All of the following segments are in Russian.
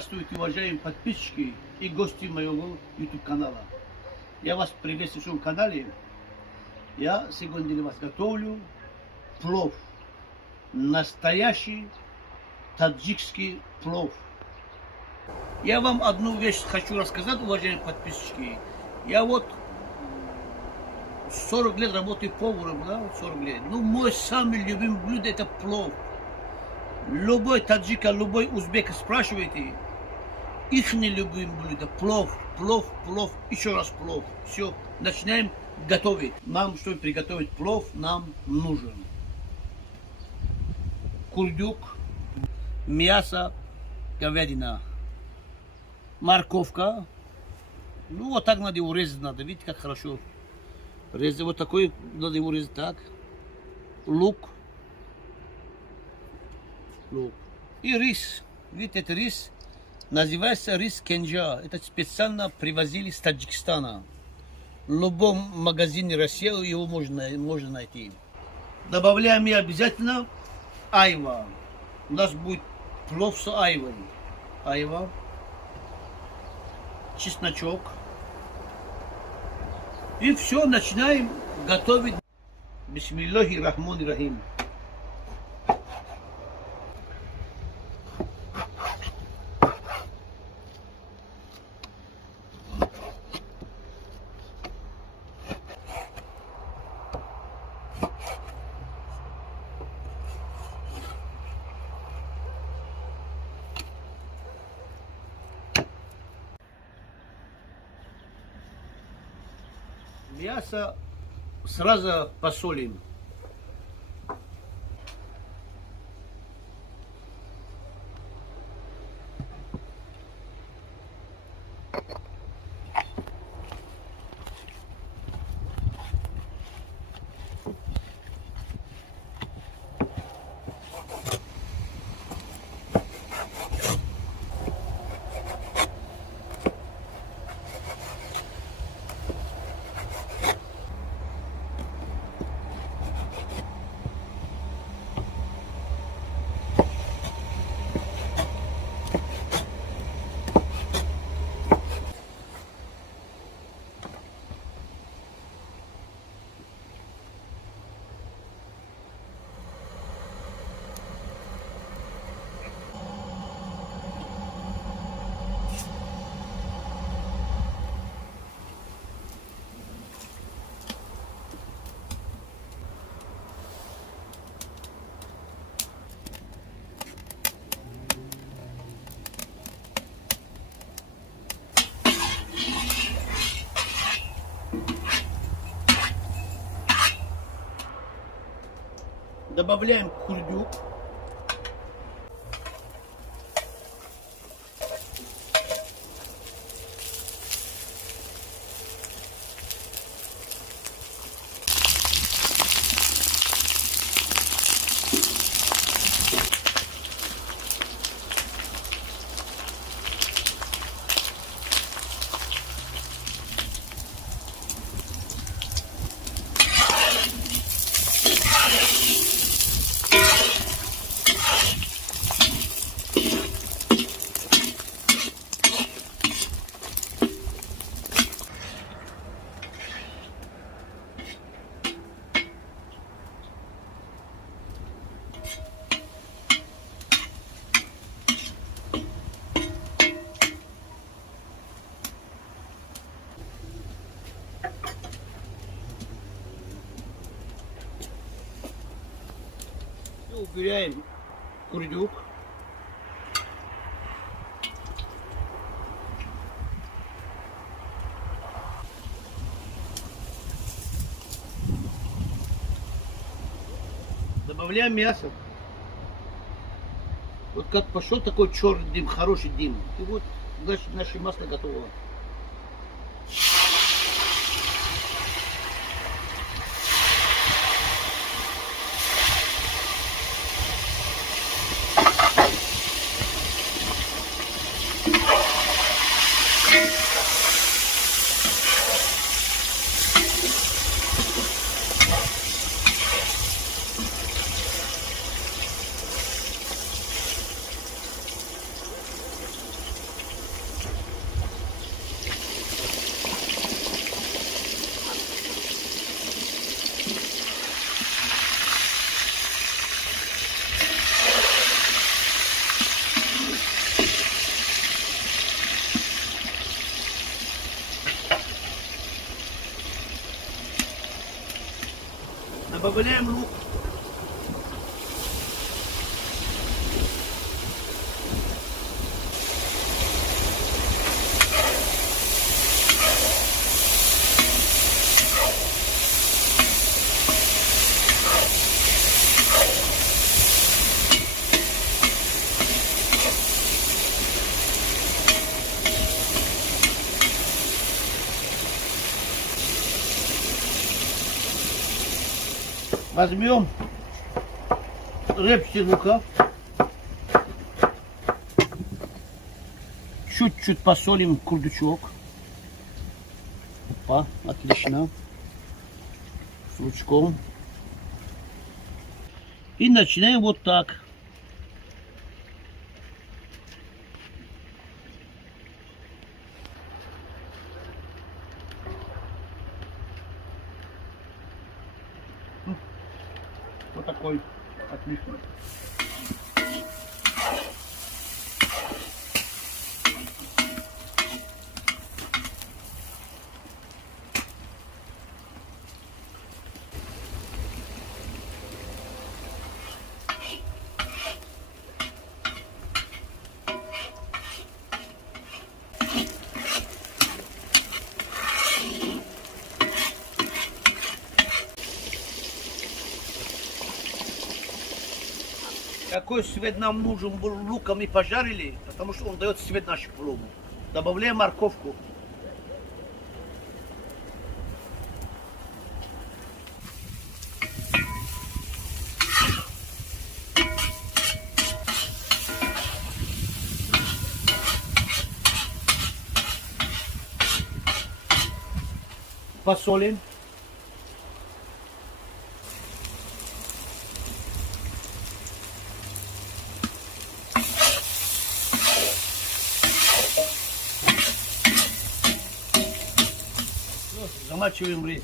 Здравствуйте, уважаемые подписчики и гости моего YouTube канала. Я вас приветствую в своем канале. Я сегодня для вас готовлю плов. Настоящий таджикский плов. Я вам одну вещь хочу рассказать, уважаемые подписчики. Я вот 40 лет работаю поваром, да, 40 лет. Ну, мой самый любимый блюдо это плов. Любой таджика, любой узбек спрашиваете, их не любим блюдо. Плов, еще раз плов. Все, начинаем готовить. Нам, чтобы приготовить плов, нам нужен курдюк, мясо, говядина, морковка. Ну, вот так надо его резать надо. Видите, как хорошо резать. Вот такой надо его резать так. Лук. И рис. Видите, это рис. Называется рис кенджа. Это специально привозили с Таджикистана. В любом магазине России его можно найти. Добавляем и обязательно айва. У нас будет плов с айвой. Айва. Чесночок. И все, начинаем готовить. Бисмиллахи рахмани рахим. Мясо сразу посолим. Добавляем курдюк. Убираем курдюк. Добавляем мясо. Вот как пошел такой черный дым, хороший дым. И вот наше масло готово. Добавляем лук. Возьмем репчатый лука, чуть-чуть посолим курдючок. Опа, отлично. С лучком. И начинаем вот так. Вот такой. Отлично. Какой цвет нам нужен был луком и пожарили, потому что он дает цвет нашему плову. Добавляем морковку. Посолим. Замачиваем рис.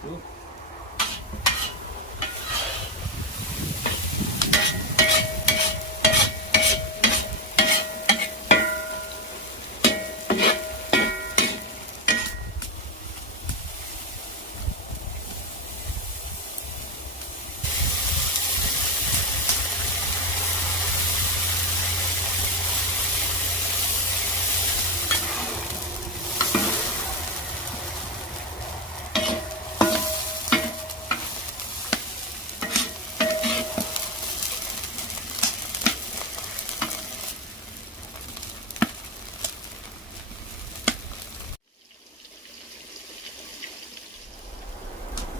Все.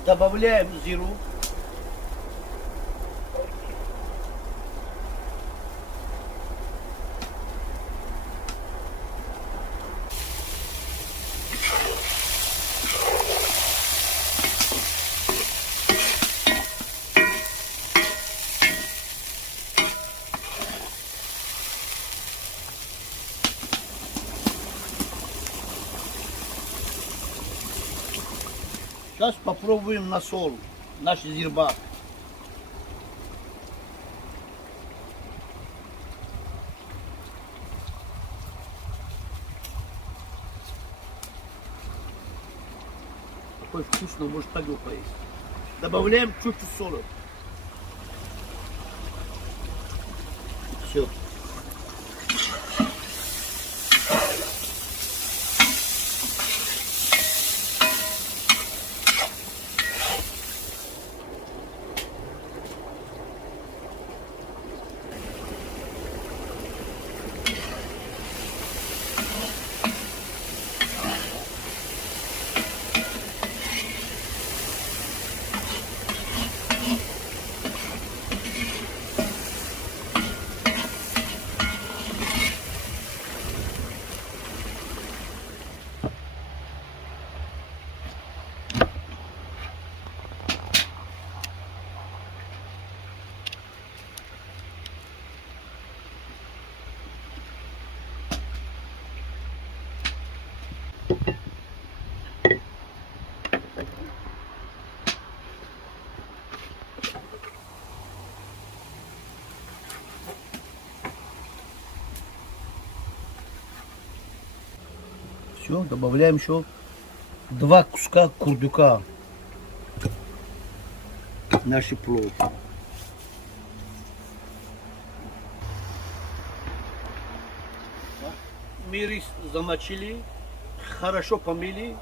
Добавляем зиру. Сейчас попробуем на соль, наш зирбак. Такой вкусно, может так его поесть. Добавляем чуть-чуть соли. Все. Все, добавляем еще 2 куска курдюка. Наш плов. Мы рис замочили, хорошо помыли.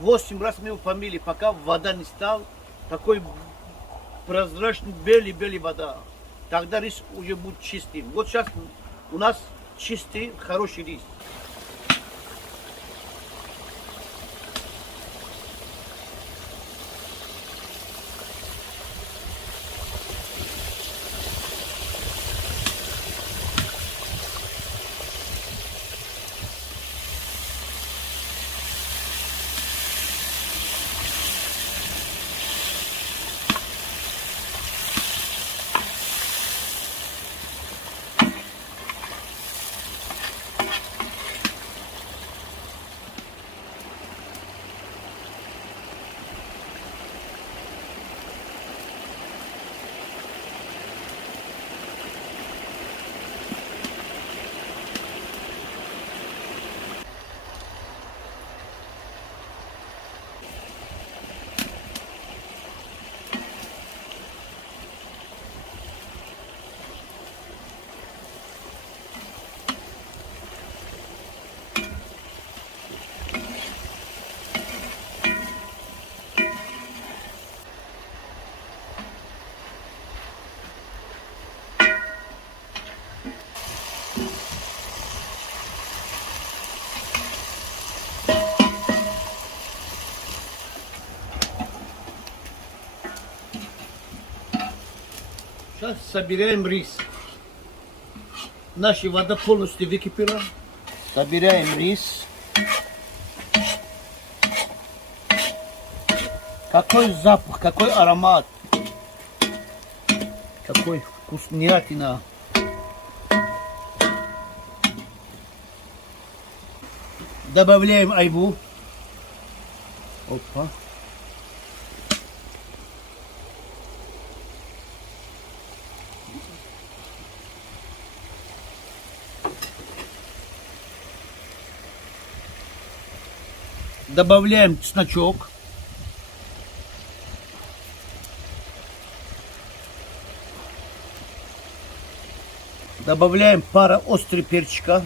8 раз мы его помыли, пока вода не стала такой прозрачный, белый вода. Тогда рис уже будет чистым. Вот сейчас у нас чистый, хороший рис. Сейчас собираем рис. Наша вода полностью выкипела. Собираем рис. Какой запах, какой аромат. Какой вкуснятина. Добавляем айву. Опа. Добавляем чесночок. Добавляем пара острый перчика.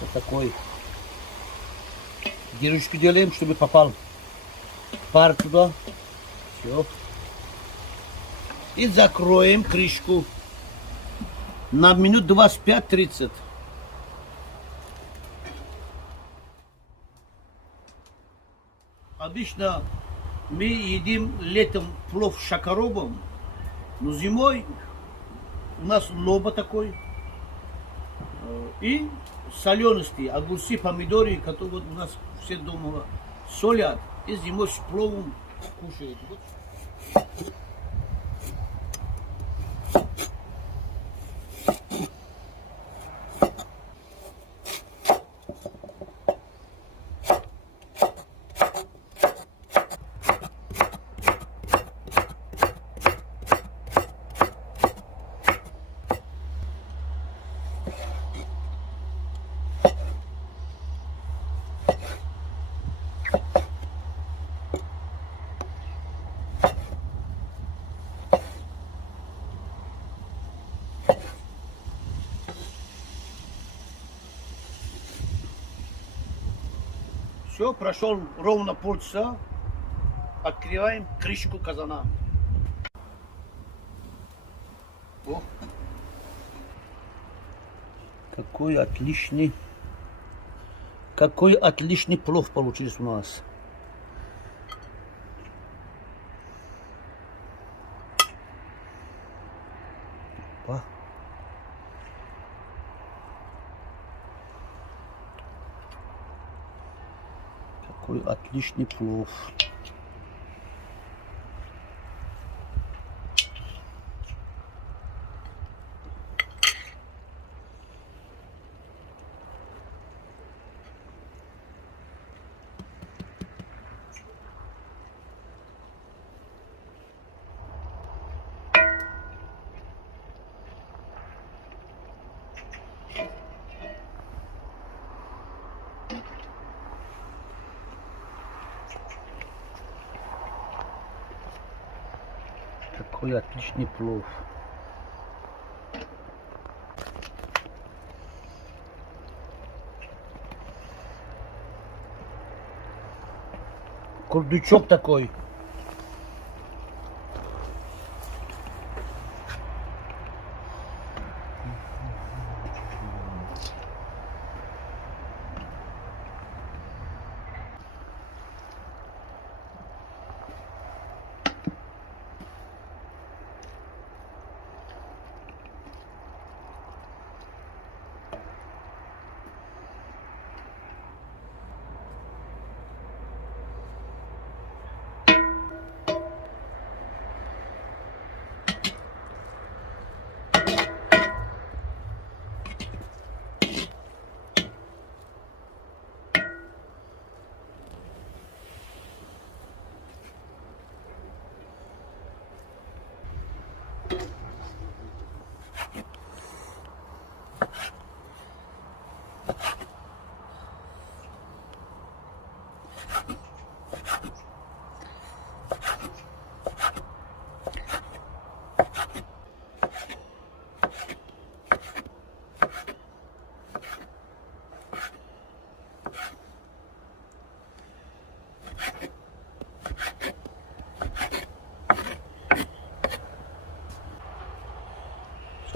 Вот такой. Дырочку делаем, чтобы попал пар туда. Все. И закроем крышку на минут 25-30. Обычно мы едим летом плов с шакаробом, но зимой у нас лоба такой и солености, огурцы, помидоры, которые у нас все дома солят, и зимой с пловом кушают. Все, прошел ровно полчаса. Открываем крышку казана. О, какой отличный плов получился у нас. Опа. Какой отличный плов. Какой отличный плов. Курдючок такой.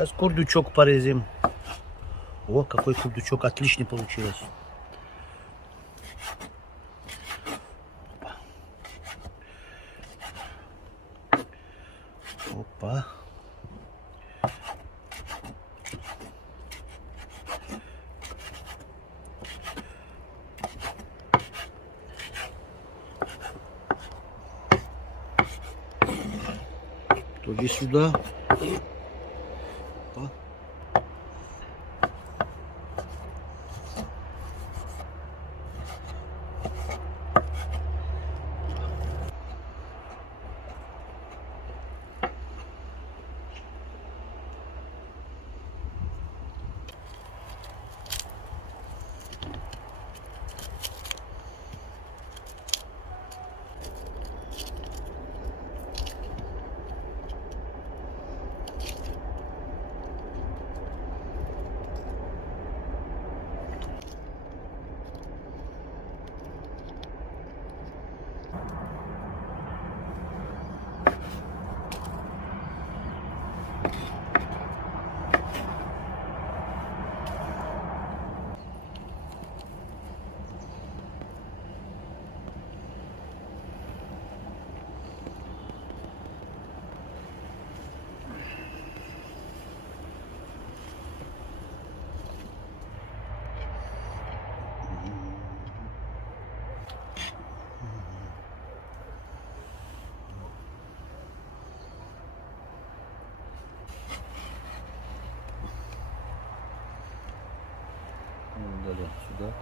Сейчас курдючок порезем. О, какой курдючок отличный получилось. Опа. Туди сюда. Опа. Далее сюда.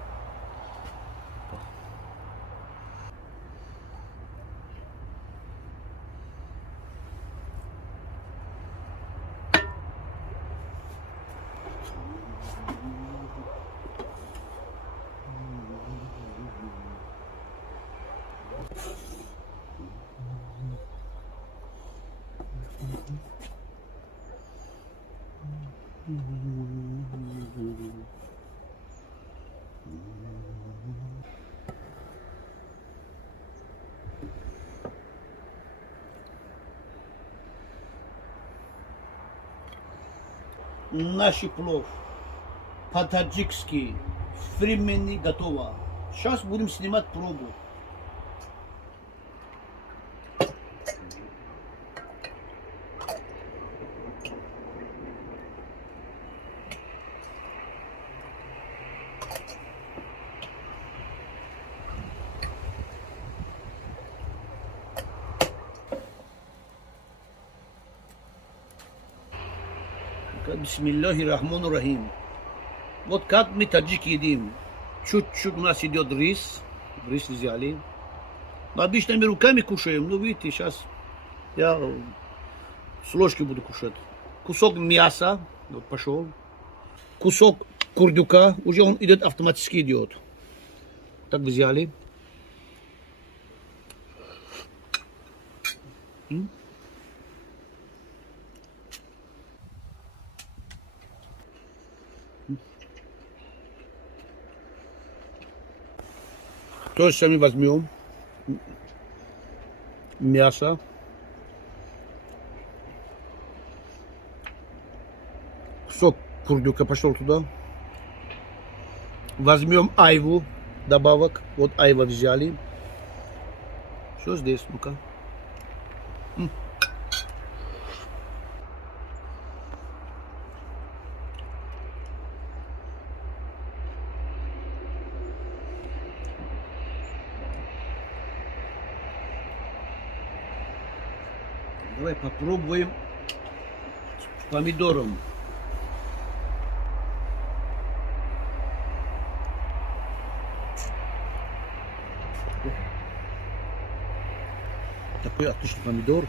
Наш плов по-таджикски времени готово. Сейчас будем снимать пробу. Бисмиллахи рахмани рахим. Вот как мы таджики едим. Чуть-чуть у нас идет рис. Рис взяли. Обычно мы руками кушаем. Ну, видите, сейчас я с ложки буду кушать. Кусок мяса. Вот пошел. Кусок курдюка. Уже он идет, автоматически идет. Так взяли. То есть мы возьмем мясо. Сок курдюка пошел туда. Возьмем айву, добавок. Вот айва взяли. Все здесь, ну-ка. Давай попробуем с помидором. Такой отличный помидор.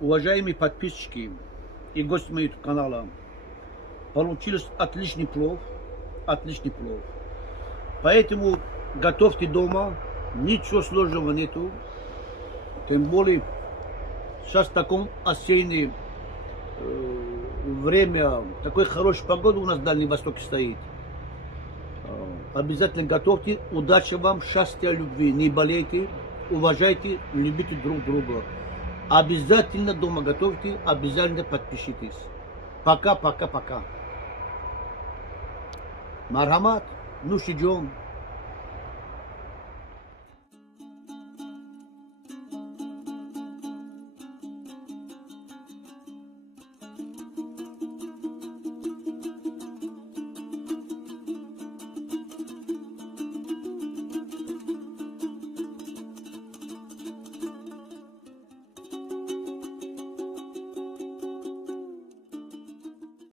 Уважаемые подписчики и гости моего канала, получился отличный плов, отличный плов. Поэтому готовьте дома, ничего сложного нету. Тем более сейчас в таком осеннее время, такой хорошей погоды у нас в Дальнем Востоке стоит. Обязательно готовьте. Удачи вам, счастья, любви. Не болейте, уважайте, любите друг друга. Обязательно дома готовьте, обязательно подпишитесь. Пока. Мархамат, ну идем.